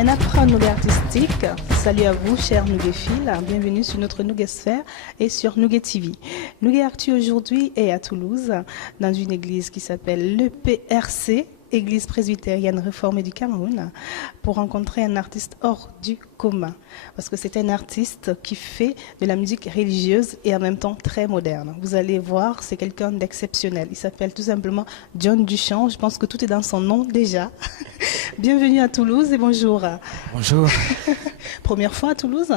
Un apprend Nougat artistique. Salut à vous, chers Nougéphiles. Bienvenue sur notre Nougatsphère et sur Nougat TV. Nougat Artu aujourd'hui est à Toulouse, dans une église qui s'appelle l'EPRC, Église presbytérienne réformée du Cameroun, pour rencontrer un artiste hors du commun. Parce que c'est un artiste qui fait de la musique religieuse et en même temps très moderne. Vous allez voir, c'est quelqu'un d'exceptionnel. Il s'appelle tout simplement John Duchamp. Je pense que tout est dans son nom déjà. Bienvenue à Toulouse et bonjour. Bonjour. Première fois à Toulouse ?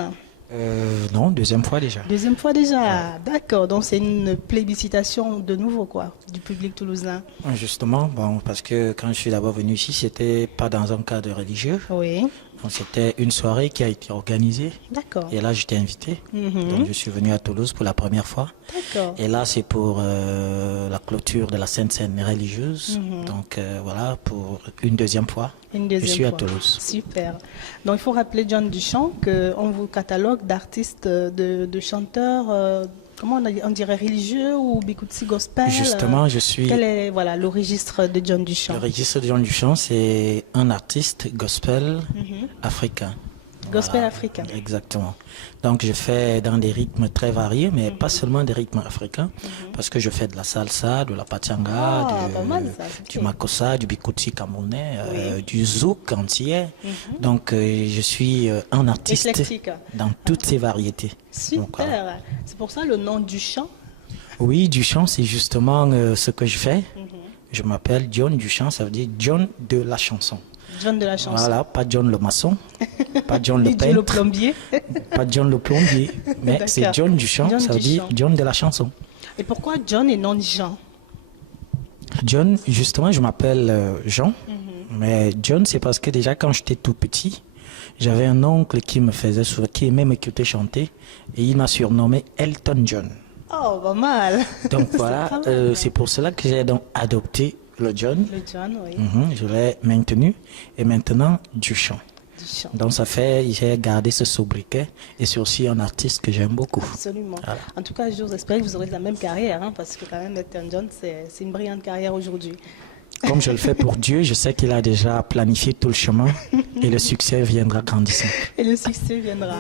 Non, deuxième fois déjà. Deuxième fois déjà, d'accord. Donc c'est une plébiscitation de nouveau, quoi, du public toulousain. Justement, bon, parce que quand je suis d'abord venu ici, c'était pas dans un cadre religieux. Oui. Donc, c'était une soirée qui a été organisée. D'accord. Et là, j'étais invité. Donc, je suis venu à Toulouse pour la première fois. D'accord. Et là, c'est pour la clôture de la Sainte Seine religieuse. Donc, voilà, pour une deuxième fois. Une deuxième je suis fois. à Toulouse. Super. Donc, il faut rappeler, John Duchamp, qu'on vous catalogue d'artistes, de chanteurs, comment on dirait, religieux ou bikutsi gospel. Justement, je suis... Quel est le registre de John Duchamp? Le registre de John Duchamp, c'est un artiste gospel africain. Gospel Voilà, africain. Exactement. Donc je fais dans des rythmes très variés, mais pas seulement des rythmes africains, parce que je fais de la salsa, de la pachanga, du makossa, du bikutsi camerounais, du zouk entier. Donc je suis un artiste éclectique dans toutes ces variétés. Super. Donc, voilà. C'est pour ça le nom Duchamp. Oui, Duchamp, c'est justement ce que je fais. Je m'appelle John Duchamp, ça veut dire John de la chanson. John de la chanson. Voilà, pas John le maçon, pas John le Ni peintre, le plombier. pas John le plombier, mais c'est John Duchamp, John ça veut dire Duchamp. John de la chanson. Et pourquoi John et non Jean? John, justement, je m'appelle Jean, mais John, c'est parce que déjà quand j'étais tout petit, j'avais un oncle qui me faisait souvent, qui aimait m'écouter chanter, et il m'a surnommé Elton John. Oh, pas mal. Donc voilà, c'est pour cela que j'ai donc adopté le John. Le John, oui. Je l'ai maintenu, et maintenant Duchamp. Duchamp. Donc ça fait, j'ai gardé ce sobriquet, et c'est aussi un artiste que j'aime beaucoup. Absolument. Voilà. En tout cas, j'ose espérer que vous aurez la même carrière, hein, parce que quand même, Elton John, c'est une brillante carrière aujourd'hui. Comme je le fais pour Dieu, je sais qu'il a déjà planifié tout le chemin, et le succès viendra grandissant. Et le succès viendra.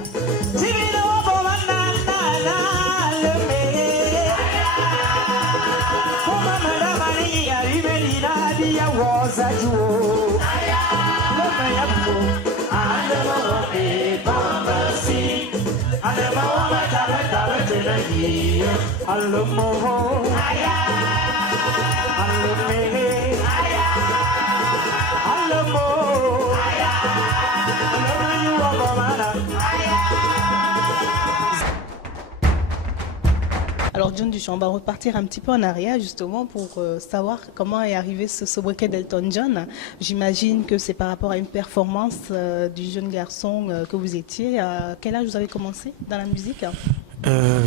Alors John Duchamp, on va repartir un petit peu en arrière justement pour savoir comment est arrivé ce sobriquet d'Elton John. J'imagine que c'est par rapport à une performance du jeune garçon que vous étiez. À quel âge vous avez commencé dans la musique?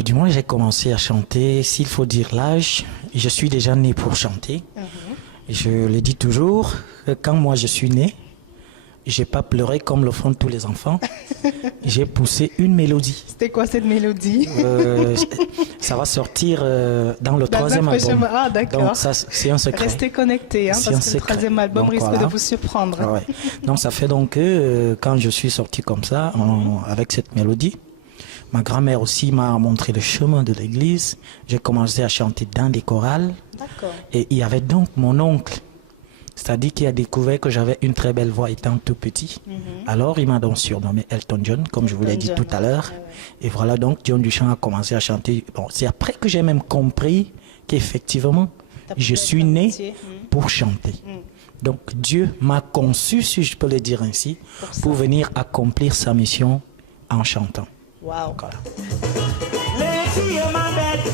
Du moins, j'ai commencé à chanter, s'il faut dire l'âge, je suis déjà né pour chanter. Je le dis toujours, quand moi je suis né, j'ai pas pleuré comme le font tous les enfants. J'ai poussé une mélodie. C'était quoi cette mélodie? Ça va sortir dans le troisième album. Ah, d'accord. Donc ça, c'est un secret. Restez connectés, hein, parce que le troisième album donc, risque voilà. de vous surprendre. Ouais. Donc ça fait donc que quand je suis sorti comme ça, avec cette mélodie, ma grand-mère aussi m'a montré le chemin de l'église. J'ai commencé à chanter dans des chorales. D'accord. Et il y avait donc mon oncle, c'est-à-dire qu'il a découvert que j'avais une très belle voix étant tout petit. Alors il m'a donc surnommé Elton John, comme je vous l'ai dit tout à l'heure. Et voilà, donc John Duchamp a commencé à chanter. Bon, c'est après que j'ai même compris qu'effectivement, je suis né pour chanter. Donc Dieu m'a conçu, si je peux le dire ainsi, pour venir accomplir sa mission en chantant. Waouh. Voilà. Les filles m'embêtent,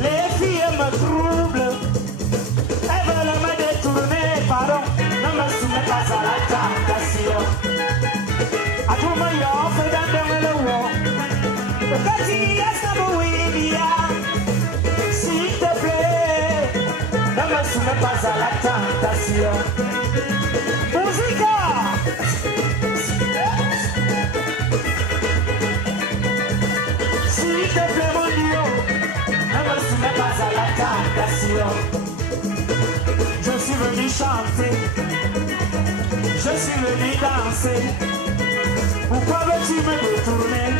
les filles me troublent, elles veulent me détourner, pardon, ne me soumets pas à la tentation. À tout moment, fais dans le roi, le petit Estabouibia, s'il te plaît, ne me soumets pas à la tentation. Musica! S'il te plaît, mon Dieu, ne me soumets pas à la tentation. Je suis venu chanter, je suis venu danser. Pourquoi veux-tu me détourner?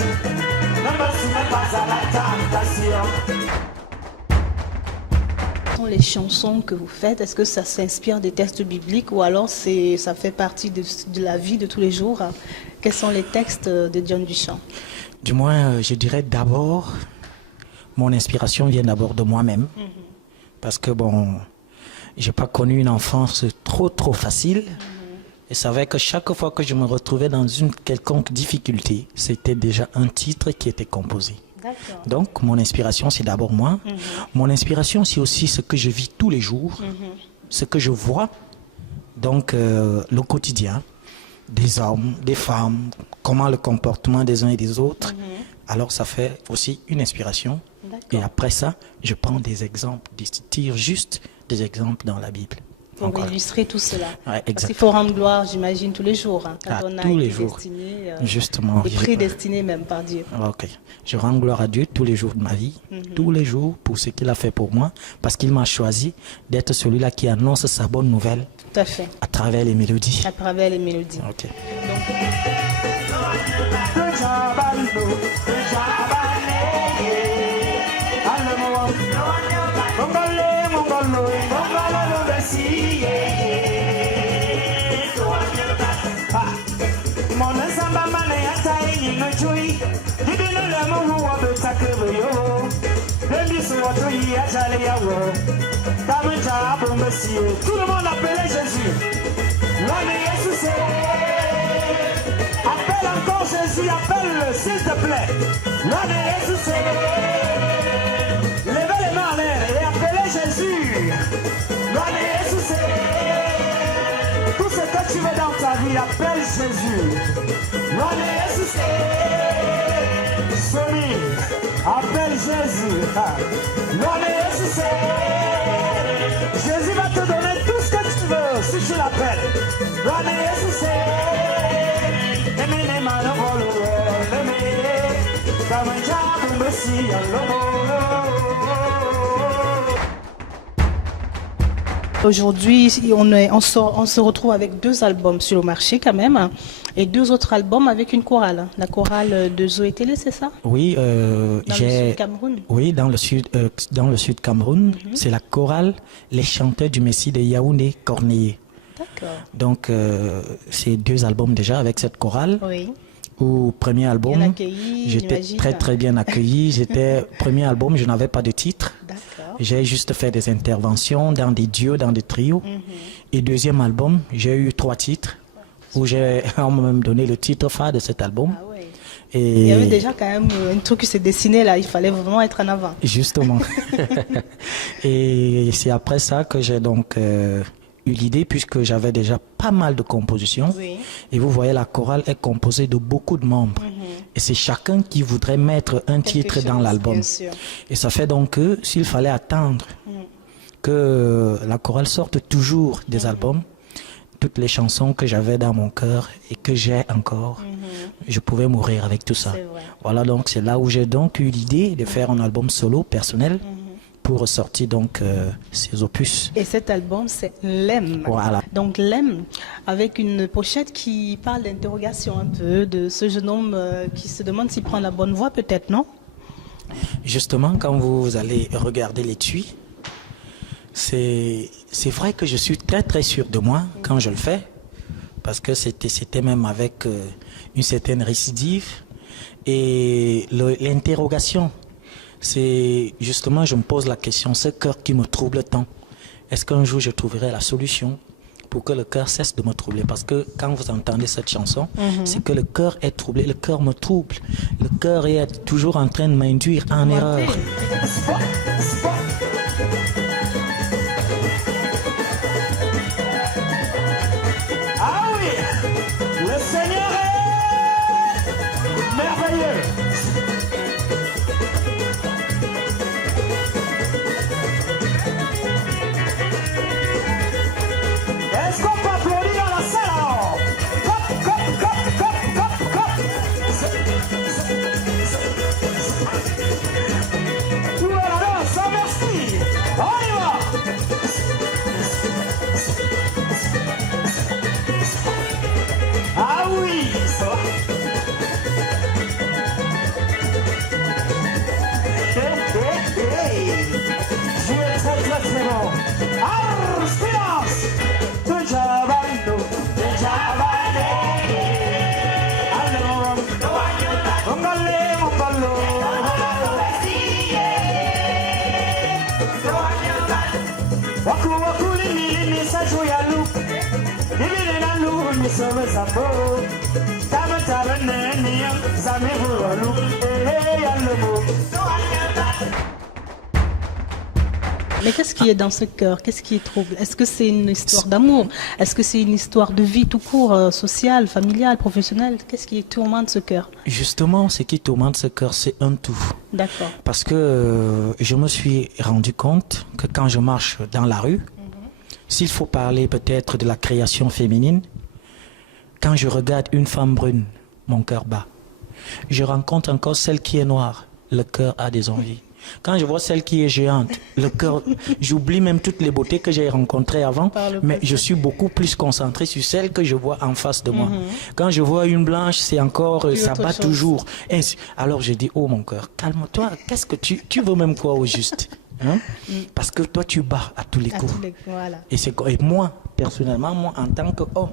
Ne me soumets pas à la tentation. Les chansons que vous faites, est-ce que ça s'inspire des textes bibliques ou alors ça fait partie de la vie de tous les jours? Quels sont les textes de John Duchamp? Du moins, je dirais d'abord, mon inspiration vient d'abord de moi-même. Parce que bon, j'ai pas connu une enfance trop facile. Et c'est vrai que chaque fois que je me retrouvais dans une quelconque difficulté, c'était déjà un titre qui était composé. Donc, mon inspiration, c'est d'abord moi. Mon inspiration, c'est aussi ce que je vis tous les jours, ce que je vois, donc le quotidien des hommes, des femmes, comment le comportement des uns et des autres. Alors, ça fait aussi une inspiration. Et après ça, je prends des exemples, je tire juste des exemples dans la Bible. Pour illustrer tout cela. Ouais, parce qu'il faut rendre gloire, j'imagine, tous les jours. Hein, quand on a tous les été jours. Destiné, justement. Et prédestiné même par Dieu. Ok. Je rends gloire à Dieu tous les jours de ma vie, tous les jours pour ce qu'il a fait pour moi, parce qu'il m'a choisi d'être celui-là qui annonce sa bonne nouvelle. Tout à fait. À travers les mélodies. À travers les mélodies. Ok. Tout le monde appelait Jésus. Appelle encore Jésus, appelle-le s'il te plaît. Levez les mains en l'air et appelez Jésus. Tout ce que tu veux dans ta vie, appelle Jésus. Sony, appelle Jésus. Jésus va te donner tout ce que tu veux si tu l'appelles. Aujourd'hui, on se retrouve avec 2 albums sur le marché quand même, et 2 autres albums avec une chorale. La chorale de Zoé Télé, c'est ça? Oui, dans le sud Cameroun. Oui, dans le sud Cameroun, c'est la chorale Les Chanteurs du Messie de Yaoundé Corneillé. D'accord. Donc, c'est 2 albums déjà avec cette chorale. Oui. Au premier album, j'étais très bien accueilli. Premier album, je n'avais pas de titre. D'accord. J'ai juste fait des interventions dans des duos, dans des trios. Et deuxième album, j'ai eu 3 titres où on m'a même donné le titre phare de cet album. Ah ouais. Et il y avait déjà quand même un truc qui s'est dessiné là, il fallait vraiment être en avant. Justement. Et c'est après ça que j'ai donc eu l'idée, puisque j'avais déjà pas mal de compositions. Oui. Et vous voyez, la chorale est composée de beaucoup de membres. Et c'est chacun qui voudrait mettre un titre dans l'album. Et ça fait donc que s'il fallait attendre que la chorale sorte toujours des albums, toutes les chansons que j'avais dans mon cœur et que j'ai encore, je pouvais mourir avec tout ça. Voilà, donc c'est là où j'ai donc eu l'idée de faire un album solo personnel pour ressortir donc ces opus. Et cet album, c'est L'Aime. Voilà. Donc L'Aime, avec une pochette qui parle d'interrogation un peu, de ce jeune homme qui se demande s'il prend la bonne voie, peut-être, non? Justement, quand vous allez regarder l'étui, c'est vrai que je suis très sûr de moi quand je le fais, parce que c'était même avec une certaine récidive. Et l'interrogation, c'est justement, je me pose la question, ce cœur qui me trouble tant, est-ce qu'un jour je trouverai la solution pour que le cœur cesse de me troubler? Parce que quand vous entendez cette chanson, c'est que le cœur est troublé, le cœur me trouble, le cœur est toujours en train de m'induire en erreur. Ah oui, le Seigneur est merveilleux. Est-ce qu'on peut applaudir dans la salle alors? Où est la danse? Merci. Arspiras, tu chavando, tu chavale. Allo, mongole, mongolo. Waku waku limi saju ya lu, limi na lu mi sobe sambo. Tama tama neni ya sami bulu, ya lu. Mais qu'est-ce qui est dans ce cœur? Qu'est-ce qui est trouble? Est-ce que c'est une histoire d'amour? Est-ce que c'est une histoire de vie tout court, sociale, familiale, professionnelle? Qu'est-ce qui tourmente ce cœur? Justement, ce qui tourmente ce cœur, c'est un tout. D'accord. Parce que je me suis rendu compte que quand je marche dans la rue, s'il faut parler peut-être de la création féminine, quand je regarde une femme brune, mon cœur bat. Je rencontre encore celle qui est noire, le cœur a des envies. Quand je vois celle qui est géante, le cœur, j'oublie même toutes les beautés que j'ai rencontrées avant, mais je suis beaucoup plus concentré sur celle que je vois en face de moi. Quand je vois une blanche, c'est encore, ça bat toujours. Alors je dis, oh mon cœur, calme-toi, qu'est-ce que tu veux même quoi au juste, hein? Parce que toi tu bats à tous les coups. Voilà. Et moi, personnellement, moi en tant qu'homme,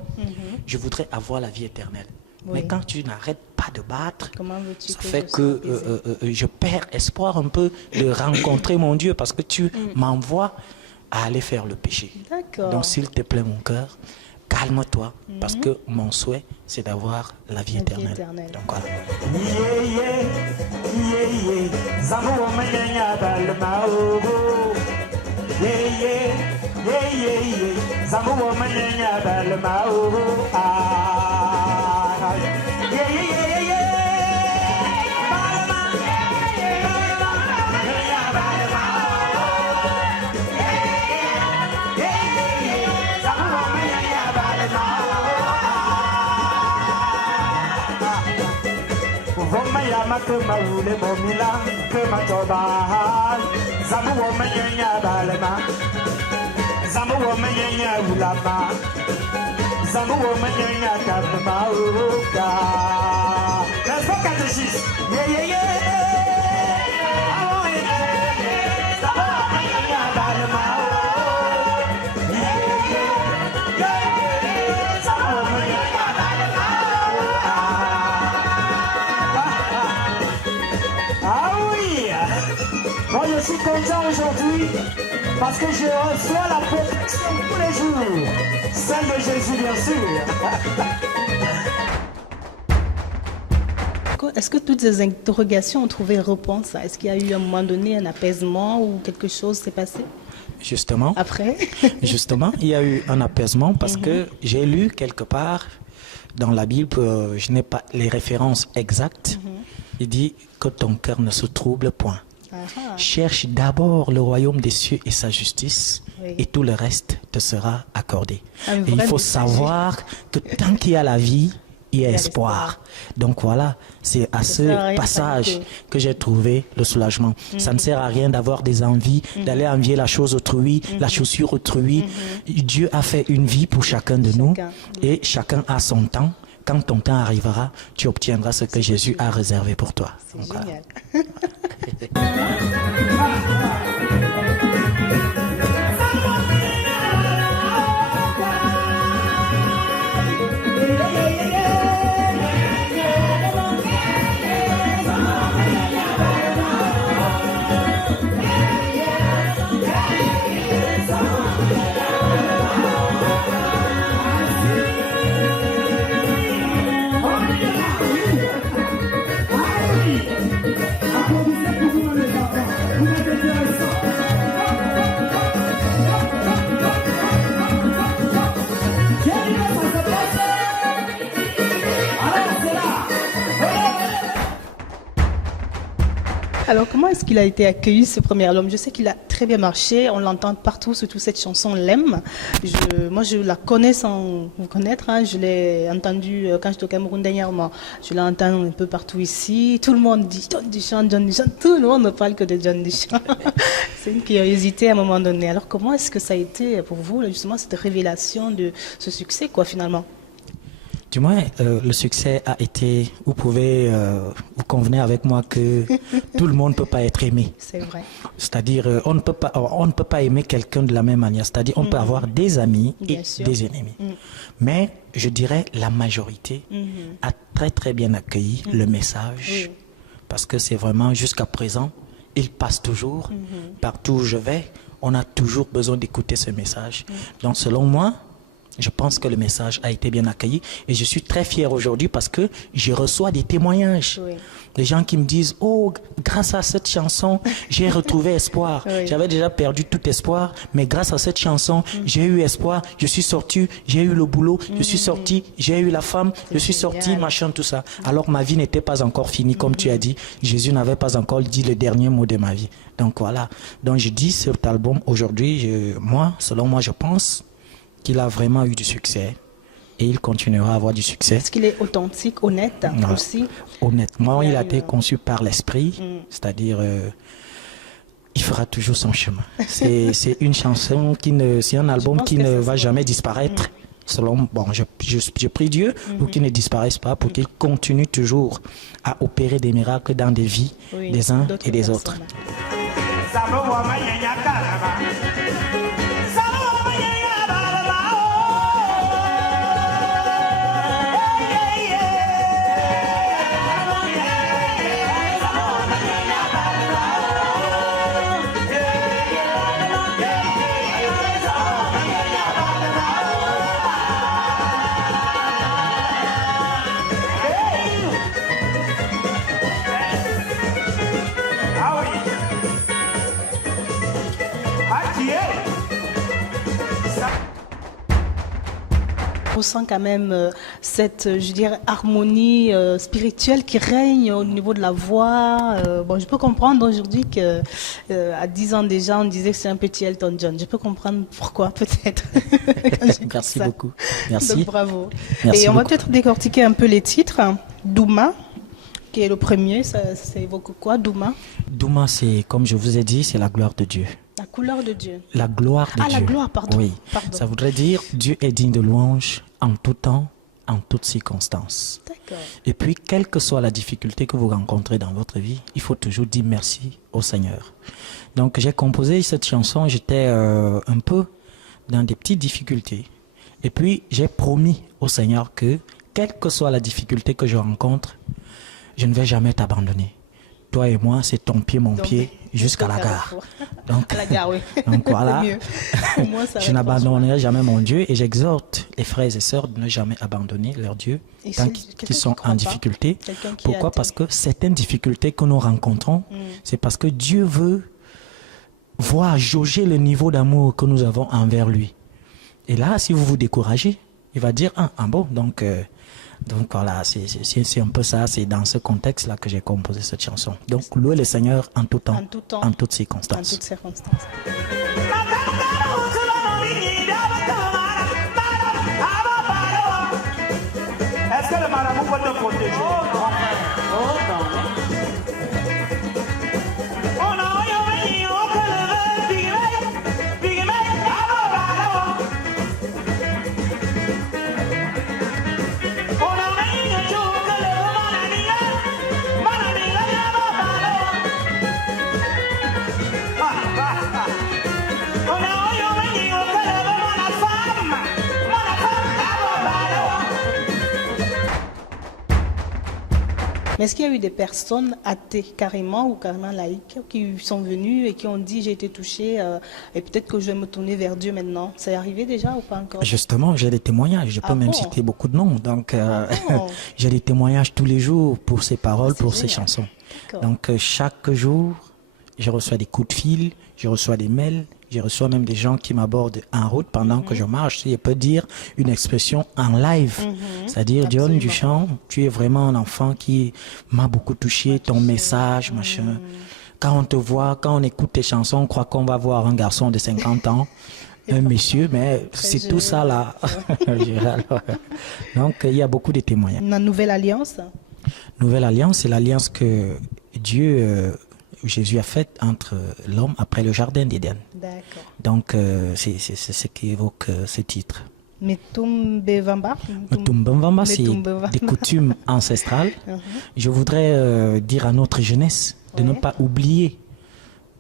je voudrais avoir la vie éternelle. Mais quand tu n'arrêtes pas de battre, ça fait que je perds espoir un peu de rencontrer mon Dieu parce que tu m'envoies à aller faire le péché. Donc s'il te plaît mon cœur, calme-toi parce que mon souhait c'est d'avoir la vie éternelle. Donc voilà. Que ma roule bomila, que ma toba, Zamu woman ya balema, Zamu woman ya ulama, Zamu woman ya kapma uruka. Let's go at the sheets. Yeah, yeah, yeah. Oh, yeah. Zamu woman ya balema. Yeah, yeah, yeah. Zamu woman ya balema. Ah oui! Moi je suis content aujourd'hui parce que je reçois la protection tous les jours. Celle de Jésus bien sûr. Est-ce que toutes ces interrogations ont trouvé réponse? Est-ce qu'il y a eu à un moment donné un apaisement ou quelque chose s'est passé? Justement. Après? Justement, il y a eu un apaisement parce que j'ai lu quelque part dans la Bible, je n'ai pas les références exactes. Il dit que ton cœur ne se trouble point. Cherche d'abord le royaume des cieux et sa justice, et tout le reste te sera accordé. Et il faut savoir que tant qu'il y a la vie, il y a espoir. Donc voilà, c'est à ce passage que j'ai trouvé le soulagement. Ça ne sert à rien d'avoir des envies, d'aller envier la chose autrui, la chaussure autrui. Dieu a fait une vie pour chacun de nous, et chacun a son temps. Quand ton temps arrivera, tu obtiendras ce que Jésus a réservé pour toi. C'est génial. Alors, comment est-ce qu'il a été accueilli, ce premier album? Je sais qu'il a très bien marché, on l'entend partout, surtout cette chanson, on l'aime. Moi, je la connais sans vous connaître, hein. Je l'ai entendue quand j'étais au Cameroun dernièrement. Je l'entends un peu partout ici. Tout le monde dit John Duchamp, John Duchamp. Tout le monde ne parle que de John Duchamp. C'est une curiosité à un moment donné. Alors, comment est-ce que ça a été pour vous, justement, cette révélation de ce succès, quoi, finalement? Du moins, le succès a été, vous convenez avec moi que tout le monde ne peut pas être aimé. C'est vrai. C'est-à-dire, on ne peut pas aimer quelqu'un de la même manière. C'est-à-dire, on peut avoir des amis et Bien sûr. des ennemis. Mais, je dirais, la majorité a très très bien accueilli le message. Oui. Parce que c'est vraiment, jusqu'à présent, il passe toujours. Partout où je vais, on a toujours besoin d'écouter ce message. Donc, selon moi, je pense que le message a été bien accueilli et je suis très fier aujourd'hui parce que je reçois des témoignages. Oui. Des gens qui me disent « Oh, grâce à cette chanson, j'ai retrouvé espoir. Oui. J'avais déjà perdu tout espoir, mais grâce à cette chanson, j'ai eu espoir. Je suis sorti, j'ai eu le boulot, je suis sorti, j'ai eu la femme, je suis sorti, génial. machin, tout ça. » Alors ma vie n'était pas encore finie, comme tu as dit. Jésus n'avait pas encore dit le dernier mot de ma vie. Donc voilà. Donc je dis cet album aujourd'hui, selon moi, je pense qu'il a vraiment eu du succès et il continuera à avoir du succès. Est-ce qu'il est authentique, honnête Voilà. aussi? Honnêtement, il a été eu, conçu par l'esprit, c'est-à-dire il fera toujours son chemin. C'est une chanson c'est un album pense qui que ne ça va sera- jamais disparaître. Selon, je prie Dieu pour qu'il ne disparaisse pas, pour qu'il continue toujours à opérer des miracles dans des vies Oui, des uns d'autres et des autres. personnes. Ah oui. Ah, qui est? Ça. On sent quand même cette, je dirais, harmonie spirituelle qui règne au niveau de la voix. Bon, je peux comprendre aujourd'hui que à 10 ans déjà, on disait que c'est un petit Elton John. Je peux comprendre pourquoi, peut-être. quand j'écoute Merci ça. beaucoup. Merci. Donc, bravo. Merci Et on va beaucoup. peut-être décortiquer un peu les titres. Douma, qui est le premier, ça évoque quoi, Douma? Douma, c'est, comme je vous ai dit, c'est la gloire de Dieu. La couleur de Dieu. La gloire de Ah, Dieu. la gloire, pardon. Oui. Pardon. Ça voudrait dire Dieu est digne de louange en tout temps, en toutes circonstances. D'accord. Et puis, quelle que soit la difficulté que vous rencontrez dans votre vie, il faut toujours dire merci au Seigneur. Donc, j'ai composé cette chanson, j'étais un peu dans des petites difficultés. Et puis, j'ai promis au Seigneur que, quelle que soit la difficulté que je rencontre, je ne vais jamais t'abandonner. Toi et moi, c'est ton pied, mon Donc, pied, jusqu'à la jusqu'à la gare. fois. Donc, À la gare, oui. donc voilà, C'est mieux. Au moins, ça je va n'abandonnerai jamais mon Dieu et j'exhorte les frères et sœurs de ne jamais abandonner leur Dieu Et tant si qu'ils quelqu'un sont qui croit en pas, difficulté. quelqu'un qui est Pourquoi? athée. Parce que certaines difficultés que nous rencontrons, c'est parce que Dieu veut voir jauger le niveau d'amour que nous avons envers lui. Et là, si vous vous découragez, il va dire, bon, donc voilà, c'est un peu ça, c'est dans ce contexte-là que j'ai composé cette chanson. Donc, louez le Seigneur en tout temps, En tout temps. en toutes En circonstances. toutes circonstances. Est-ce que le marabout peut te protéger? Mais est-ce qu'il y a eu des personnes athées carrément ou carrément laïques qui sont venues et qui ont dit j'ai été touchée et peut-être que je vais me tourner vers Dieu maintenant? C'est arrivé déjà ou pas encore? Justement, j'ai des témoignages, je peux Ah même bon? citer beaucoup de noms. Donc, bon? j'ai des témoignages tous les jours pour ces paroles, C'est pour ces génial. chansons. D'accord. Donc, chaque jour, je reçois des coups de fil, je reçois des mails, je reçois même des gens qui m'abordent en route pendant que je marche. Je peux dire une expression en live. C'est-à-dire, John Absolument. Duchamp, tu es vraiment un enfant qui m'a beaucoup touché, ton message, machin. Quand on te voit, quand on écoute tes chansons, on croit qu'on va voir un garçon de 50 ans. Un monsieur, mais c'est jeune. tout ça là. Donc, il y a beaucoup de témoignages. La nouvelle alliance? Nouvelle alliance, c'est l'alliance que Dieu, Jésus a faite entre l'homme après le jardin d'Éden. D'accord. Donc, c'est ce qui évoque ce titre. Metumbevamba. Metumbevamba, c'est des coutumes ancestrales. Je voudrais dire à notre jeunesse de ne pas oublier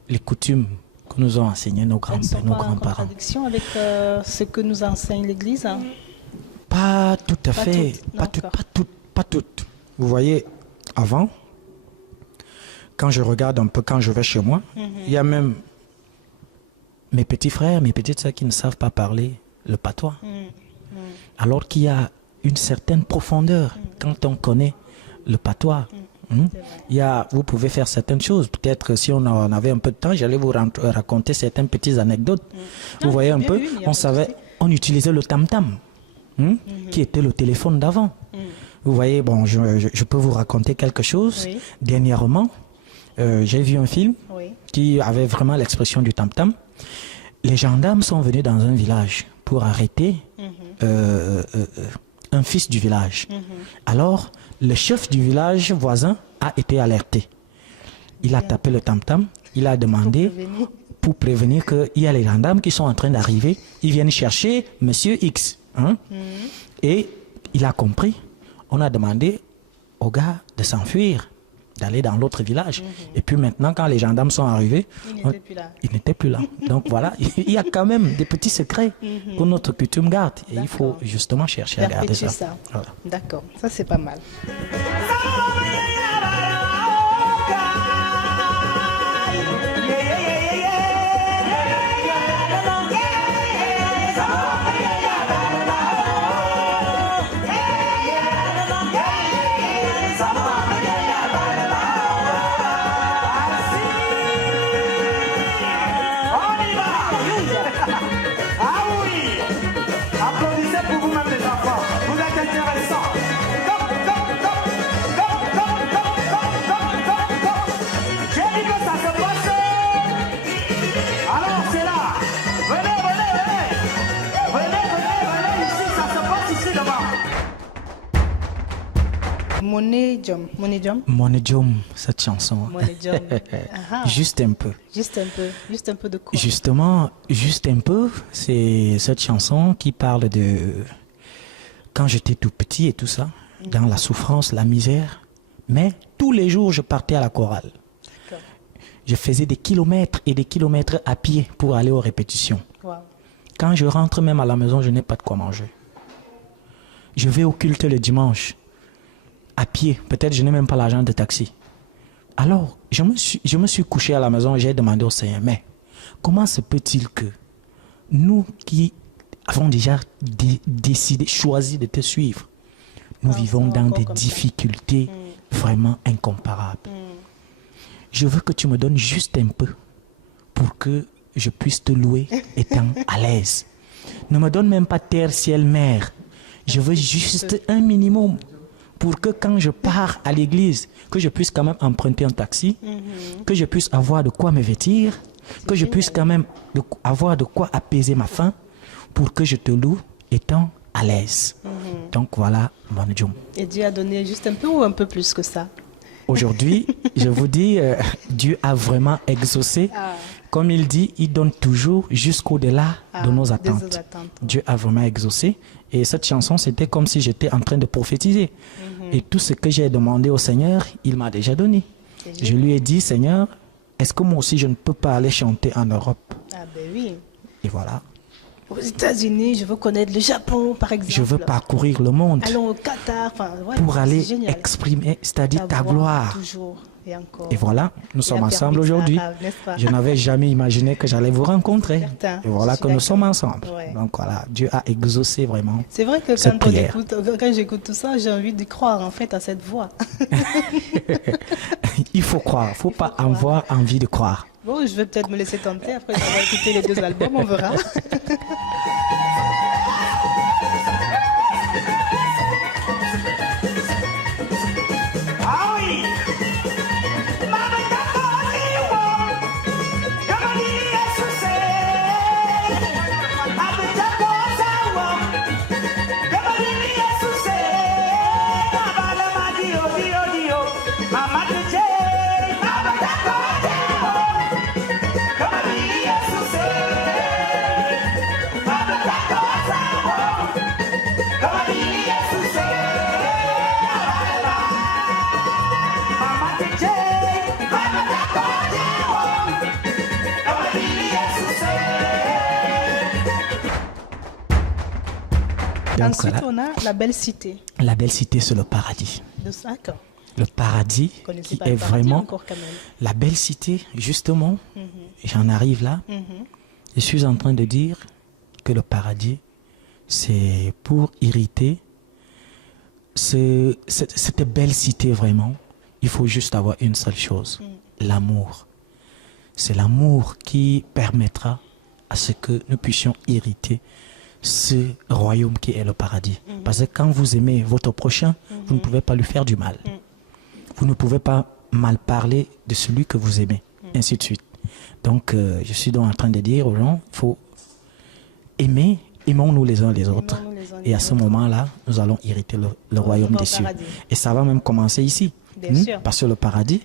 les coutumes que nous ont enseignées nos grands-pères, nos grands-parents. En contradiction avec ce que nous enseigne l'Église, hein? Pas tout à fait, pas toutes. Vous voyez, avant, quand je regarde un peu, quand je vais chez moi, il y a même mes petits frères, mes petites sœurs qui ne savent pas parler le patois. Alors qu'il y a une certaine profondeur quand on connaît le patois. Vous pouvez faire certaines choses. Peut-être si on en avait un peu de temps, j'allais vous raconter certaines petites anecdotes. Vous voyez un peu, on utilisait le tam-tam, qui était le téléphone d'avant. Vous voyez, bon, je peux vous raconter quelque chose. Dernièrement, j'ai vu un film qui avait vraiment l'expression du tam-tam. Les gendarmes sont venus dans un village pour arrêter un fils du village. Alors, le chef du village voisin a été alerté. Il a tapé le tam-tam, il a demandé pour prévenir qu'il y a les gendarmes qui sont en train d'arriver. Ils viennent chercher Monsieur X. Et il a compris. On a demandé au gars de s'enfuir, d'aller dans l'autre village. Et puis maintenant, quand les gendarmes sont arrivés, ils n'étaient plus là. Donc voilà, il y a quand même des petits secrets que notre coutume garde. Et il faut justement chercher à garder ça. Voilà. D'accord, ça c'est pas mal. Monejom, cette chanson. Juste un peu. Juste un peu de quoi? Justement, juste un peu, c'est cette chanson qui parle de quand j'étais tout petit et tout ça, dans la souffrance, la misère. Mais tous les jours, je partais à la chorale. Je faisais des kilomètres et des kilomètres à pied pour aller aux répétitions. Quand je rentre même à la maison, je n'ai pas de quoi manger. Je vais au culte le dimanche. À pied, peut-être je n'ai même pas l'argent de taxi. Alors, je me suis couché à la maison et j'ai demandé au Seigneur, mais comment se peut-il que nous qui avons déjà décidé, choisi de te suivre, nous vivons dans des difficultés vraiment incomparables. Je veux que tu me donnes juste un peu pour que je puisse te louer étant à l'aise. Ne me donne même pas terre, ciel, mer. Je veux juste un minimum pour que quand je pars à l'église, que je puisse quand même emprunter un taxi, que je puisse avoir de quoi me vêtir, que je puisse quand même avoir de quoi apaiser ma faim, pour que je te loue étant à l'aise. Donc voilà, mon Dieu. Et Dieu a donné juste un peu ou un peu plus que ça? Aujourd'hui, je vous dis, Dieu a vraiment exaucé. Comme il dit, il donne toujours jusqu'au-delà de nos attentes. Dieu a vraiment exaucé. Et cette chanson, c'était comme si j'étais en train de prophétiser. Et tout ce que j'ai demandé au Seigneur, il m'a déjà donné. Je lui ai dit, Seigneur, est-ce que moi aussi je ne peux pas aller chanter en Europe? Ah ben oui. Et voilà. Aux États-Unis, je veux connaître le Japon, par exemple. Je veux parcourir le monde. Allons au Qatar. Pour aller exprimer, c'est-à-dire ta gloire. Toujours et encore. Et voilà, nous sommes ensemble aujourd'hui. Je n'avais jamais imaginé que j'allais vous rencontrer. Et voilà que nous sommes ensemble. Donc voilà, Dieu a exaucé vraiment. C'est vrai que quand j'écoute tout ça, j'ai envie de croire en fait à cette voix. Il faut croire, il ne faut pas avoir envie de croire. Bon, je vais peut-être me laisser tenter. Après, je vais écouter les deux albums, on verra. Mama, Donc, Ensuite, voilà. on a la belle cité La belle cité, c'est le paradis. de Sac. Le paradis Vous connaissez qui pas est le paradis vraiment encore quand même. la belle cité, justement. J'en arrive là. Je suis en train de dire que le paradis, c'est pour hériter cette belle cité vraiment. Il faut juste avoir une seule chose, l'amour. C'est l'amour qui permettra à ce que nous puissions hériter ce royaume qui est le paradis. Parce que quand vous aimez votre prochain, vous ne pouvez pas lui faire du mal. Vous ne pouvez pas mal parler de celui que vous aimez, ainsi de suite. Donc, je suis donc en train de dire aux gens, il faut aimer, aimons-nous les uns les autres. Aimons-nous les uns les Et à ce autres. moment-là, nous allons hériter le royaume au des cieux. paradis. Et ça va même commencer ici. Bien sûr. Parce que le paradis,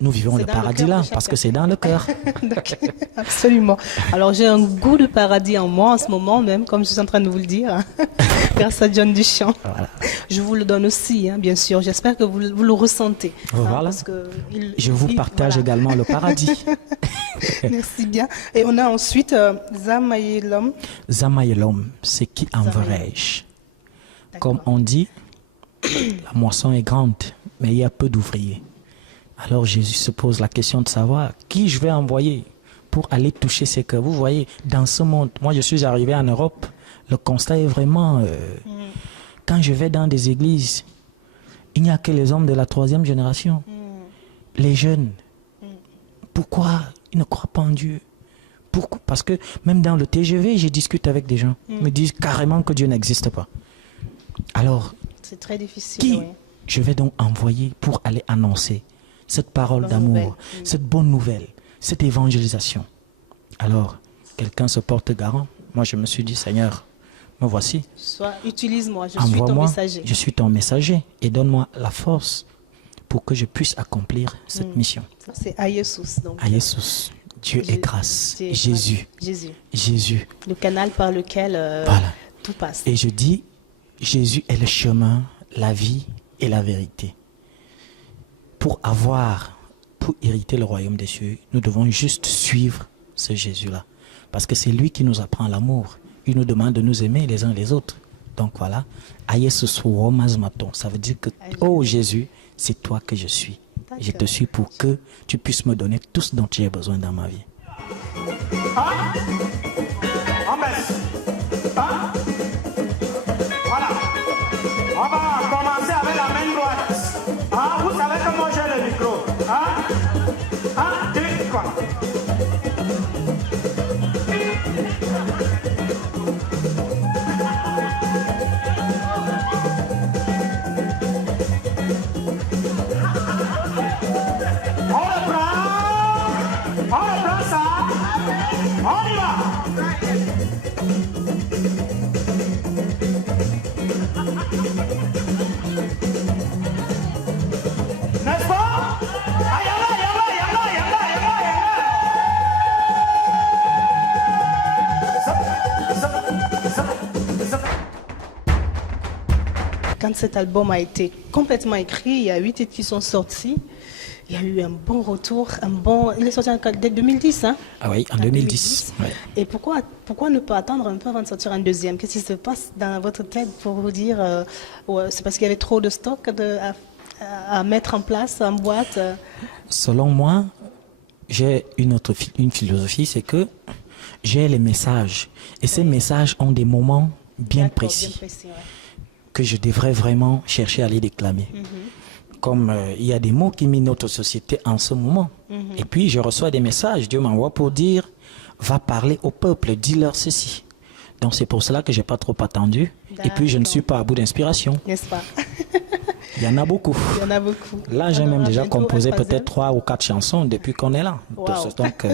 nous vivons C'est le dans le paradis cœur là, de parce chacun. que c'est dans le cœur. Donc, absolument. Alors j'ai un goût de paradis en moi en ce moment même, comme je suis en train de vous le dire, grâce à John Duchamp. Voilà. Je vous le donne aussi, hein, bien sûr. J'espère que vous le ressentez. hein, Voilà. parce que Je vous partage voilà. également le paradis. Merci bien. Et on a ensuite Zamayelom. Zamaïlom, c'est qui enverrai-je? Comme on dit, la moisson est grande, mais il y a peu d'ouvriers. Alors Jésus se pose la question de savoir qui je vais envoyer pour aller toucher ces cœurs. Vous voyez, dans ce monde, moi je suis arrivé en Europe, le constat est vraiment, quand je vais dans des églises, il n'y a que les hommes de la 3e génération, les jeunes. Pourquoi ils ne croient pas en Dieu? Pourquoi? Parce que même dans le TGV, je discute avec des gens, ils me disent carrément que Dieu n'existe pas. Alors, C'est très difficile. qui oui. je vais donc envoyer pour aller annoncer cette parole Bonne d'amour, nouvelle. cette bonne nouvelle, cette évangélisation? Alors, quelqu'un se porte garant. Moi, je me suis dit, Seigneur, me voici. Soit utilise-moi, je suis ton Envoie-moi, messager. je suis ton messager et donne-moi la force pour que je puisse accomplir cette mission. Ça, c'est à Jesus. Donc, À Jésus, Dieu Dieu- est grâce. Dieu est Jésus, grâce. Jésus. Jésus. Le canal par lequel Voilà. tout passe. Et je dis, Jésus est le chemin, la vie et la vérité. Pour hériter le royaume des cieux, nous devons juste suivre ce Jésus-là. Parce que c'est lui qui nous apprend l'amour. Il nous demande de nous aimer les uns les autres. Donc voilà, ça veut dire que, oh Jésus, c'est toi que je suis. Je te suis pour que tu puisses me donner tout ce dont j'ai besoin dans ma vie. On baisse. Hein? Voilà. On va commencer avec la main droite. Hein? Vous savez comment j'ai le micro. Hein? Hein? Dites quoi? On reprend ça. On y va. N'est-ce pas? Ah, yalla, yalla, yalla, yalla, yalla, yalla. Zap, zap, zap, zap. Quand cet album a été complètement écrit, il y a 8 titres qui sont sortis. Il y a eu un bon retour, il est sorti dès 2010, hein? Ah oui, en 2010. Ouais. Et pourquoi ne pas attendre un peu avant de sortir un deuxième? Qu'est-ce qui se passe dans votre tête pour vous dire, ouais, c'est parce qu'il y avait trop de stock à mettre en place en boîte? Selon moi, j'ai une philosophie, c'est que j'ai les messages. Et ces messages ont des moments bien D'accord, précis bien précis, ouais. que je devrais vraiment chercher à les déclamer. Comme il y a des mots qui minent notre société en ce moment. Et puis je reçois des messages, Dieu m'envoie pour dire, va parler au peuple, dis-leur ceci. Donc c'est pour cela que j'ai pas trop attendu. Et puis je ne suis pas à bout d'inspiration. N'est-ce pas? Il y en a beaucoup. Il y en a beaucoup. Là, j'ai On même aura déjà bientôt composé un puzzle. peut-être 3 ou 4 chansons depuis qu'on est là. Wow. Donc,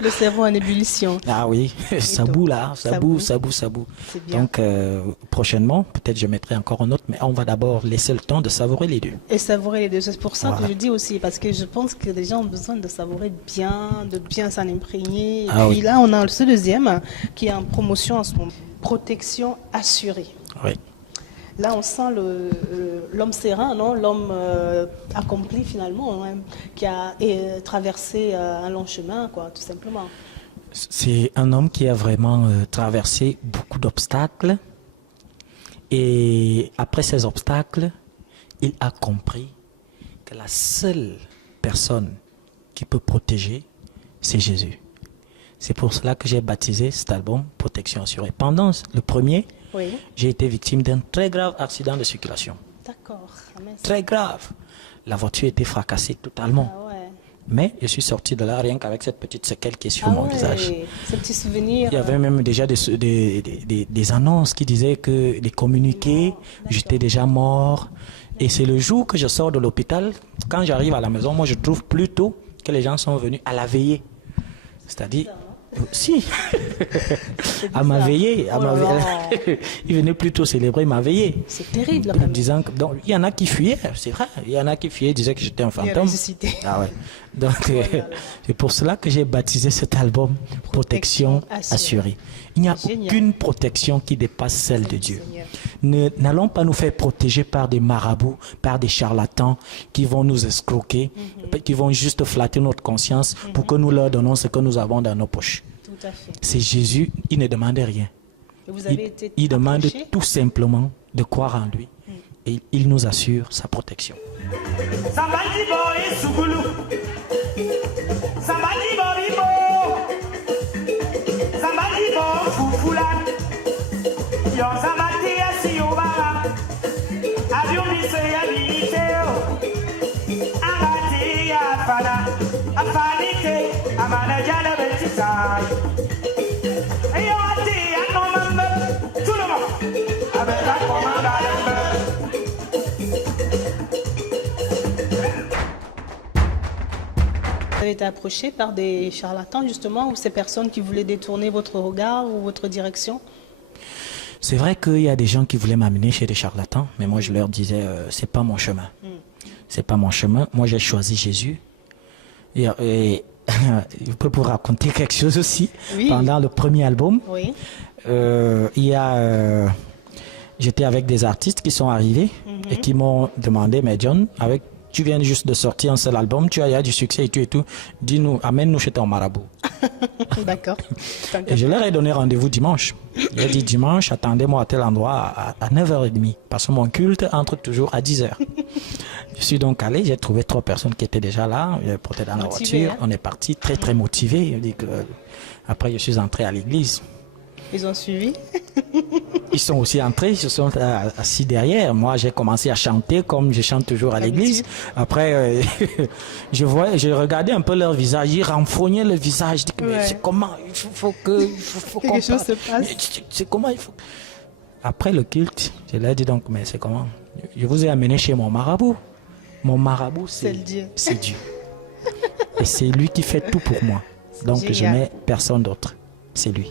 Le cerveau en ébullition. ah oui, ça tout. boue là, Ça ça boue. boue, ça boue, ça boue. C'est bien. Donc, prochainement, peut-être je mettrai encore un autre, mais on va d'abord laisser le temps de savourer les deux. Et savourer les deux. C'est pour ça Voilà. que je dis aussi, parce que je pense que les gens ont besoin de savourer bien, de bien s'en imprégner. Et Ah puis oui. là, on a ce deuxième qui est en promotion en ce moment. Protection assurée. Oui. Là, on sent l'homme serein, non? L'homme accompli finalement, hein, qui a traversé un long chemin, quoi, tout simplement. C'est un homme qui a vraiment traversé beaucoup d'obstacles. Et après ces obstacles, il a compris que la seule personne qui peut protéger, c'est Jésus. C'est pour cela que j'ai baptisé cet album Protection assurée. Pendant le premier, j'ai été victime d'un très grave accident de circulation. D'accord. Très grave. La voiture était fracassée totalement. Ah ouais. Mais je suis sorti de là rien qu'avec cette petite séquelle qui est sur mon visage. Ce petit souvenir. Il y avait même déjà des annonces qui disaient que les communiqués, j'étais déjà mort. Et c'est le jour que je sors de l'hôpital, quand j'arrive à la maison, moi je trouve plutôt que les gens sont venus à la veillée. C'est-à-dire, si, à ma veillée. Ils venaient plutôt célébrer ma veillée. C'est terrible. En disant que, donc, il y en a qui fuyaient, c'est vrai. Il y en a qui fuyaient, disaient que j'étais un fantôme. Ah ouais. Donc, c'est pour cela que j'ai baptisé cet album Protection assurée. Il n'y a aucune protection qui dépasse celle de Dieu. N'allons pas nous faire protéger par des marabouts, par des charlatans qui vont nous escroquer, qui vont juste flatter notre conscience pour que nous leur donnons ce que nous avons dans nos poches. Tout à fait. C'est Jésus, il ne demande rien. Il demande tout simplement de croire en lui et il nous assure sa protection. Vous avez été approché par des charlatans justement, ou ces personnes qui voulaient détourner votre regard ou votre direction? C'est vrai qu'il y a des gens qui voulaient m'amener chez des charlatans, mais moi je leur disais, c'est pas mon chemin. C'est pas mon chemin. Moi j'ai choisi Jésus. Et je peux vous raconter quelque chose aussi. Oui. Pendant le premier album, j'étais avec des artistes qui sont arrivés et qui m'ont demandé, mais John, tu viens juste de sortir un seul album, tu as du succès et tout, dis-nous, amène-nous chez ton marabout. D'accord. Et je leur ai donné rendez-vous dimanche. J'ai dit dimanche, attendez-moi à tel endroit à 9h30, parce que mon culte entre toujours à 10h. Je suis donc allé, j'ai trouvé 3 personnes qui étaient déjà là, je portais dans la voiture, on est parti très très motivés. Après je suis entré à l'église. Ils ont suivi? Ils sont aussi entrés, ils se sont assis derrière. Moi, j'ai commencé à chanter comme je chante toujours à l'église. Après, je regardais un peu leur visage, ils renfrognaient le visage. Je dis, mais c'est comment? Il faut quelque chose se passe. C'est comment il faut... Après le culte, je leur ai dit donc, mais c'est comment? Je vous ai amené chez mon marabout. Mon marabout, c'est Dieu. C'est Dieu. Et c'est lui qui fait tout pour moi. Donc, je n'ai personne d'autre. C'est lui.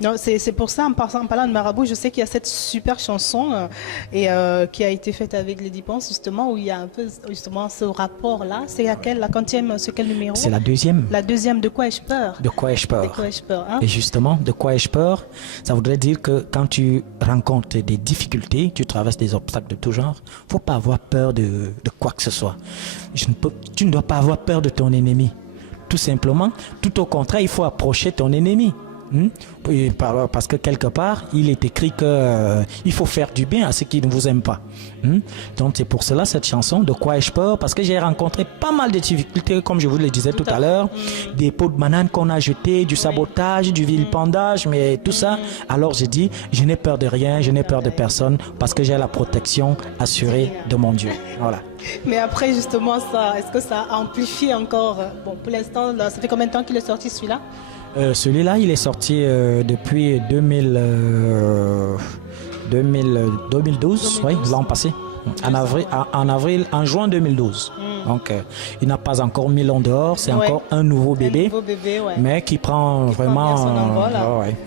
Non, c'est pour ça, en parlant de marabout, je sais qu'il y a cette super chanson qui a été faite avec Lady Ponce, justement, où il y a un peu justement ce rapport-là. C'est laquelle, la quantième, c'est quel numéro? C'est la deuxième. La deuxième, de quoi ai-je peur? De quoi ai-je peur? De quoi ai-je peur, hein? Et justement, de quoi ai-je peur? Ça voudrait dire que quand tu rencontres des difficultés, tu traverses des obstacles de tout genre, il ne faut pas avoir peur de quoi que ce soit. Tu ne dois pas avoir peur de ton ennemi. Tout simplement, tout au contraire, il faut approcher ton ennemi. Parce que quelque part, il est écrit qu'il faut faire du bien à ceux qui ne vous aiment pas. Donc c'est pour cela cette chanson, de quoi ai-je peur? Parce que j'ai rencontré pas mal de difficultés, comme je vous le disais tout à l'heure, des pots de banane qu'on a jetés, du sabotage, du vilipendage, mais tout ça. Alors j'ai dit, je n'ai peur de rien, je n'ai peur de personne, parce que j'ai la protection assurée de mon Dieu. Voilà. Mais après justement, est-ce que ça a amplifié encore? Bon, pour l'instant, ça fait combien de temps qu'il est sorti celui-là? Celui-là, il est sorti depuis 2012, oui, l'an passé. En juin 2012. Donc, il n'a pas encore 1000 ans dehors, c'est encore un nouveau bébé, mais qui prend vraiment son envol.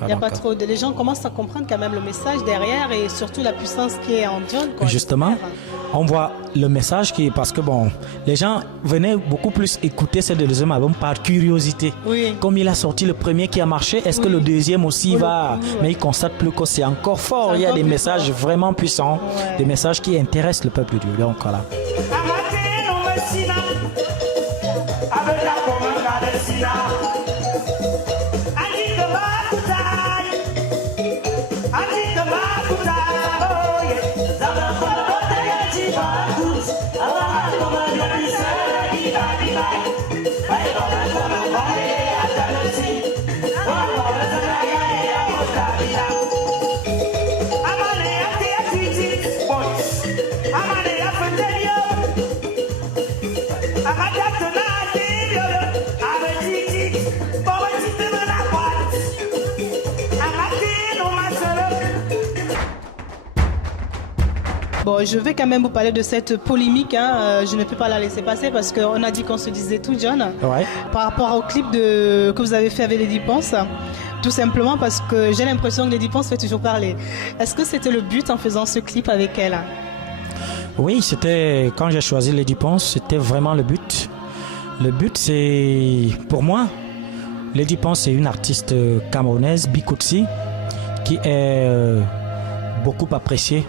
Il y a pas trop les gens commencent à comprendre quand même le message derrière et surtout la puissance qui est en John. Justement, on voit le message qui est parce que les gens venaient beaucoup plus écouter ce deuxième album par curiosité. Comme il a sorti le premier qui a marché, est-ce que le deuxième aussi va? Mais ils constatent plus que c'est encore fort. Il y a des messages vraiment puissants, des messages qui intéressent le peuple de Dieu. Donc voilà. Bon, je vais quand même vous parler de cette polémique. Je ne peux pas la laisser passer parce qu'on a dit qu'on se disait tout, John. Par rapport au clip que vous avez fait avec Lady Ponce. Tout simplement parce que j'ai l'impression que Lady Ponce fait toujours parler. Est-ce que c'était le but en faisant ce clip avec elle? Oui, c'était quand j'ai choisi Lady Ponce, c'était vraiment le but. Le but, c'est pour moi, Lady Ponce, c'est une artiste camerounaise, Bikutsi, qui est beaucoup appréciée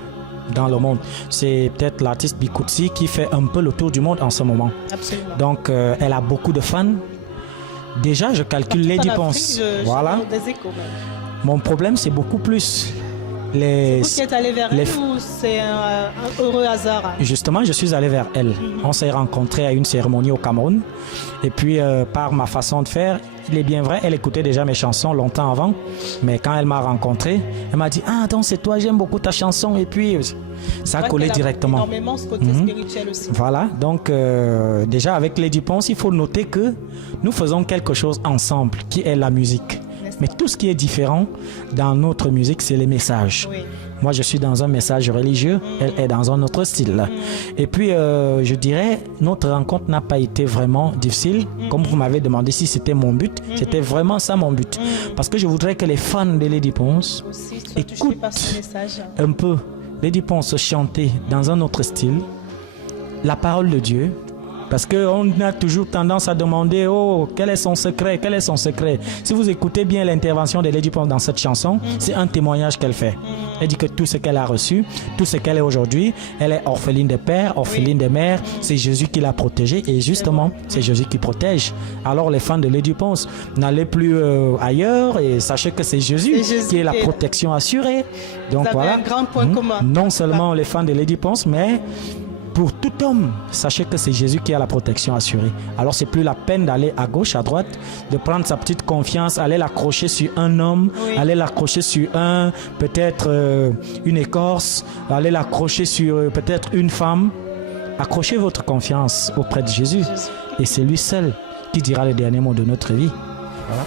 dans le monde. C'est peut-être l'artiste Bikutsi qui fait un peu le tour du monde en ce moment. Absolument. Donc, elle a beaucoup de fans. Déjà, je calcule Lady Ponce. Voilà. Mon problème, c'est beaucoup plus c'est vous qui êtes allé vers elle ou c'est un heureux hasard? Justement, je suis allé vers elle. On s'est rencontrés à une cérémonie au Cameroun. Et puis, par ma façon de faire, il est bien vrai, elle écoutait déjà mes chansons longtemps avant. Mais quand elle m'a rencontré, elle m'a dit « Ah, attends, c'est toi, j'aime beaucoup ta chanson. » Et puis, ça a collé directement. Énormément ce côté spirituel aussi. Voilà, donc déjà avec Lady Ponce, il faut noter que nous faisons quelque chose ensemble, qui est la musique. Mais tout ce qui est différent dans notre musique, c'est les messages. Moi, je suis dans un message religieux, elle est dans un autre style. Et puis, je dirais, notre rencontre n'a pas été vraiment difficile. Comme vous m'avez demandé si c'était mon but, c'était vraiment ça mon but. Parce que je voudrais que les fans de Lady Ponce écoutent un peu Lady Ponce chanter dans un autre style la parole de Dieu. Parce qu'on a toujours tendance à demander « Oh, quel est son secret? Quel est son secret ?» Si vous écoutez bien l'intervention de Lady Ponce dans cette chanson, c'est un témoignage qu'elle fait. Elle dit que tout ce qu'elle a reçu, tout ce qu'elle est aujourd'hui, elle est orpheline de père, orpheline de mère, c'est Jésus qui l'a protégée et justement, c'est Jésus qui protège. Alors les fans de Lady Ponce, n'allez plus ailleurs et sachez que c'est Jésus qui est la protection assurée. Donc voilà, un grand point commun. Non seulement les fans de Lady Ponce, mais pour tout homme, sachez que c'est Jésus qui a la protection assurée. Alors c'est plus la peine d'aller à gauche, à droite, de prendre sa petite confiance, aller l'accrocher sur un homme, aller l'accrocher sur peut-être une écorce, aller l'accrocher sur peut-être une femme. Accrochez votre confiance auprès de Jésus. Et c'est lui seul qui dira les derniers mots de notre vie. Voilà.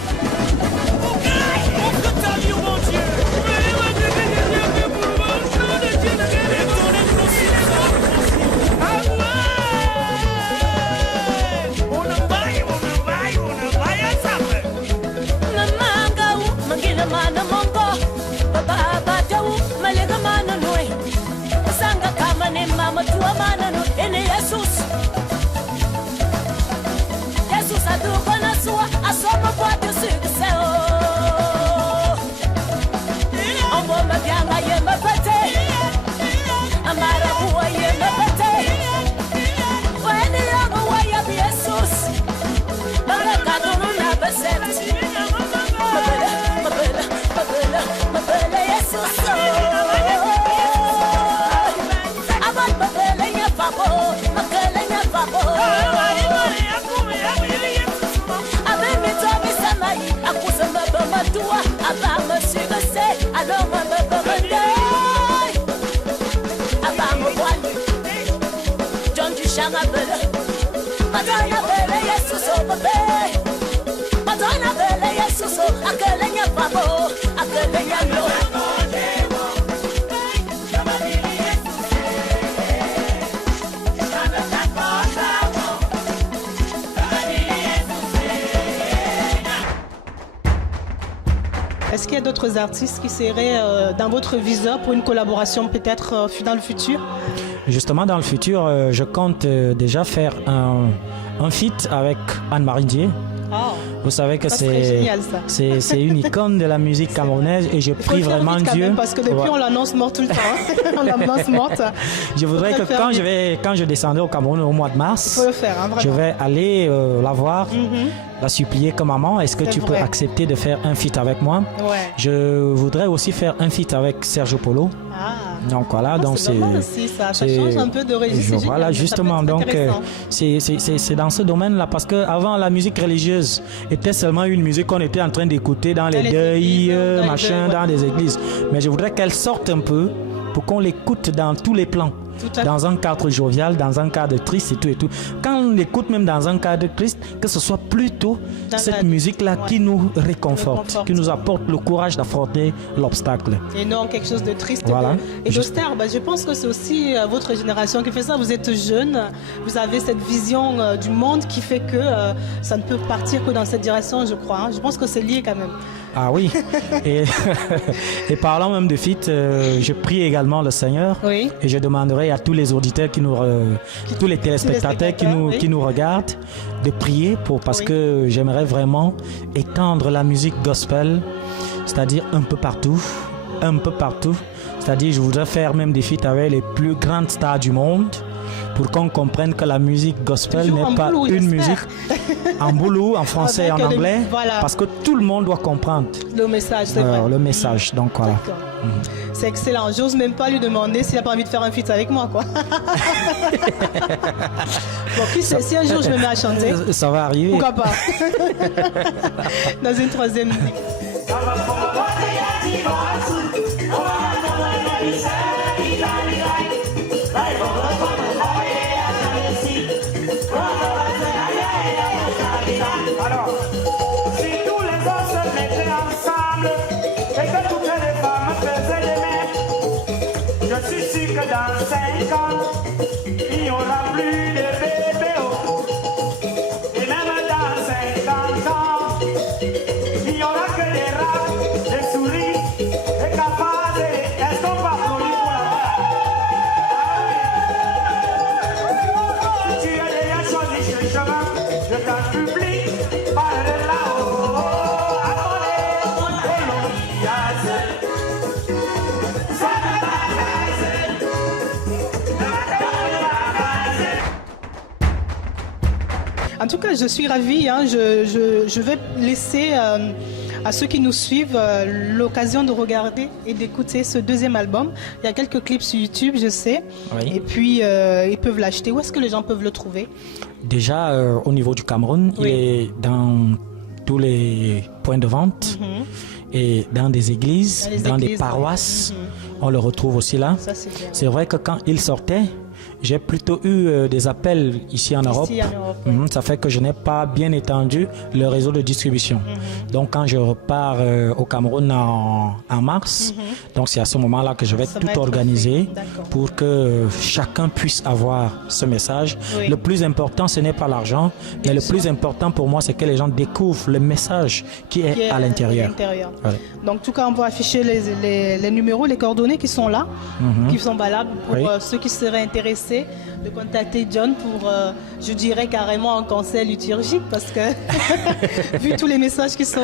qu'il y a d'autres artistes qui seraient dans votre viseur pour une collaboration peut-être dans le futur? Justement, dans le futur, je compte déjà faire un feat avec Anne-Marie Ndié. Oh, Vous savez que ça serait génial, ça. c'est une icône de la musique camerounaise et je prie vraiment Dieu. Parce que depuis, on l'annonce morte tout le temps. On l'annonce morte. Je voudrais que quand je descendrai au Cameroun au mois de mars, il faut le faire, hein, je vais aller la voir, la supplier comme maman. Est-ce que tu peux accepter de faire un feat avec moi? Ouais. Je voudrais aussi faire un feat avec Sergio Polo. Ah. Donc voilà, donc c'est aussi ça change un peu de registre. Voilà, justement, donc c'est dans ce domaine-là parce que avant la musique religieuse était seulement une musique qu'on était en train d'écouter dans les deuils, dans des églises. Mais je voudrais qu'elle sorte un peu pour qu'on l'écoute dans tous les plans. Dans un cadre jovial, dans un cadre triste et tout et tout. Quand on l'écoute même dans un cadre triste, que ce soit plutôt cette musique-là qui nous réconforte, qui nous apporte le courage d'affronter l'obstacle. Et non quelque chose de triste voilà. et d'austère. Je pense que c'est aussi votre génération qui fait ça. Vous êtes jeune, vous avez cette vision du monde qui fait que ça ne peut partir que dans cette direction, je crois. Je pense que c'est lié quand même. Ah oui, et parlant même de feat, je prie également le Seigneur et je demanderai à tous les auditeurs tous les téléspectateurs qui nous regardent de prier parce que j'aimerais vraiment étendre la musique gospel, c'est-à-dire un peu partout. C'est-à-dire je voudrais faire même des feats avec les plus grandes stars du monde pour qu'on comprenne que la musique gospel n'est pas une musique en boulou, en français et en anglais, parce que tout le monde doit comprendre le message, c'est vrai. Le message, donc voilà. C'est excellent, j'ose même pas lui demander s'il n'a pas envie de faire un feat avec moi, quoi. Bon, qui sait, si un jour je me mets à chanter, ça va arriver. Pourquoi pas? Dans une troisième musique. Alors, si tous les hommes se mettaient ensemble et que toutes les femmes faisaient les mêmes, je suis sûr que dans 5 ans, il n'y aura plus de bébés. Et même dans 50 ans, il n'y aura que des rats, des souris, des cafards et est-ce qu'on va applaudir pour la Si tu as déjà choisi ce chemin, je t'en supplie. En tout cas, je suis ravie. Je vais laisser à ceux qui nous suivent l'occasion de regarder et d'écouter ce deuxième album. Il y a quelques clips sur YouTube, je sais. Oui. Et puis, ils peuvent l'acheter. Où est-ce que les gens peuvent le trouver? Déjà, au niveau du Cameroun, il est dans tous les points de vente et dans des églises, dans des paroisses. On le retrouve aussi là. C'est vrai que quand il sortait, j'ai plutôt eu des appels ici en Europe. Ça fait que je n'ai pas bien étendu le réseau de distribution. Donc quand je repars au Cameroun en mars, donc c'est à ce moment-là que je vais tout organiser pour que chacun puisse avoir ce message. Le plus important, ce n'est pas l'argent, mais le plus important pour moi, c'est que les gens découvrent le message qui est à l'intérieur. Donc en tout cas, on va afficher les numéros, les coordonnées qui sont là, qui sont valables pour ceux qui seraient intéressés de contacter John pour, je dirais carrément un conseil liturgique parce que vu tous les messages qui sont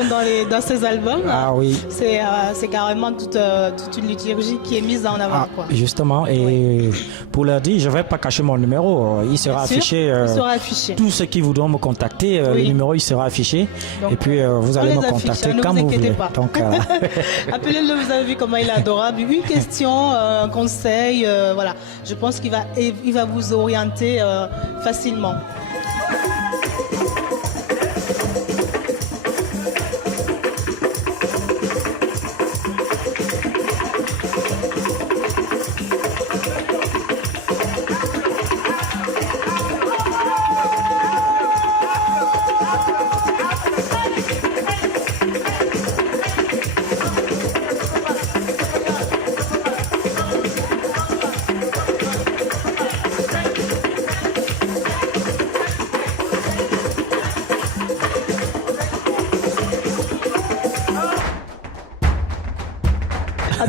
dans ces albums, c'est carrément toute une liturgie qui est mise en avant. Justement, et pour leur dire, je ne vais pas cacher mon numéro, il sera affiché. Tous ceux qui voudront me contacter, le numéro il sera affiché. Donc, et puis vous allez me contacter quand vous voulez. Donc, appelez-le, vous avez vu comment il est adorable. Une question, un conseil, voilà. Je pense qu'il va vous orienter facilement.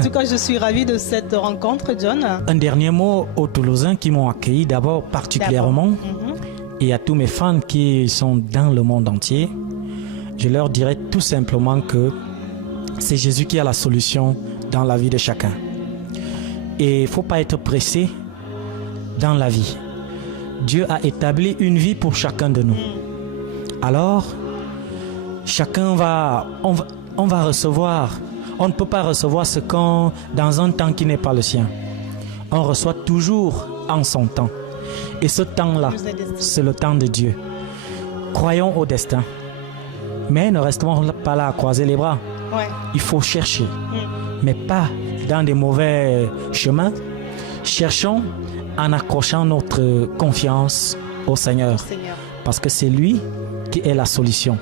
tout cas, je suis ravie de cette rencontre, John. Un dernier mot aux Toulousains qui m'ont accueilli d'abord particulièrement et à tous mes fans qui sont dans le monde entier. Je leur dirais tout simplement que c'est Jésus qui a la solution dans la vie de chacun. Et il ne faut pas être pressé dans la vie. Dieu a établi une vie pour chacun de nous. Alors, chacun on va recevoir. On ne peut pas recevoir ce qu'on dans un temps qui n'est pas le sien. On reçoit toujours en son temps. Et ce temps-là, c'est le temps de Dieu. Croyons au destin. Mais ne restons pas là à croiser les bras. Ouais. Il faut chercher, mais pas dans des mauvais chemins. Cherchons en accrochant notre confiance au Seigneur. Parce que c'est lui qui est la solution.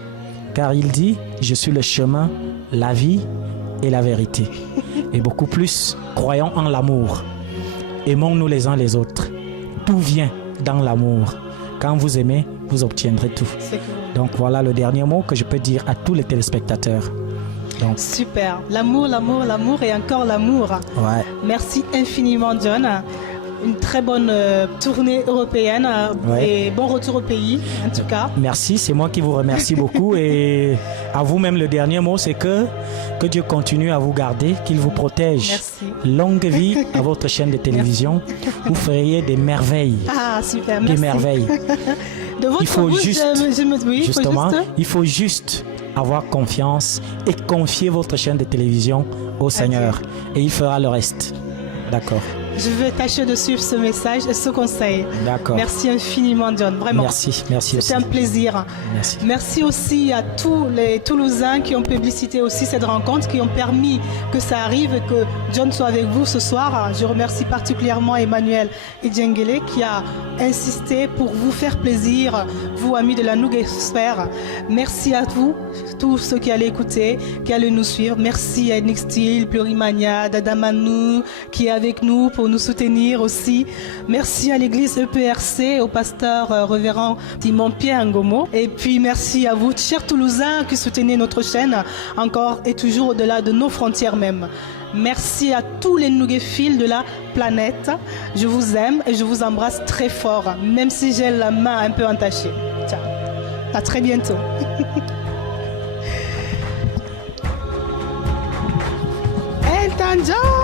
Car il dit, je suis le chemin, la vie et la vérité. Et beaucoup plus, croyons en l'amour. Aimons-nous les uns les autres. Tout vient dans l'amour. Quand vous aimez, vous obtiendrez tout. Donc voilà le dernier mot que je peux dire à tous les téléspectateurs. Donc, super. L'amour, l'amour, l'amour et encore l'amour. Ouais. Merci infiniment, John. Une très bonne tournée européenne et bon retour au pays, en tout cas. Merci, c'est moi qui vous remercie beaucoup. Et à vous-même, le dernier mot, c'est que Dieu continue à vous garder, qu'il vous protège. Merci. Longue vie à votre chaîne de télévision. Vous feriez des merveilles. Ah, super, merci. Des merveilles. De votre il faut bouche, juste, justement, faut juste... il faut juste avoir confiance et confier votre chaîne de télévision au Seigneur. Et il fera le reste. D'accord. Je vais tâcher de suivre ce message et ce conseil. D'accord. Merci infiniment, John. Vraiment. Merci aussi. C'était un plaisir. Merci. Merci aussi à tous les Toulousains qui ont publicité aussi cette rencontre, qui ont permis que ça arrive et que John soit avec vous ce soir. Je remercie particulièrement Emmanuel Edjengele qui a insisté pour vous faire plaisir, vous amis de la Nougosphère. Merci à vous, tous ceux qui allaient écouter, qui allaient nous suivre. Merci à Ethnic Steel, Plurimania, Dadamanou qui est avec nous pour nous soutenir aussi. Merci à l'église EPRC, au pasteur révérend Timon-Pierre Ngomo. Et puis merci à vous, chers Toulousains, qui soutenez notre chaîne encore et toujours au-delà de nos frontières même. Merci à tous les Nougéphiles de la planète. Je vous aime et je vous embrasse très fort, même si j'ai la main un peu entachée. Ciao. À très bientôt. Elton John!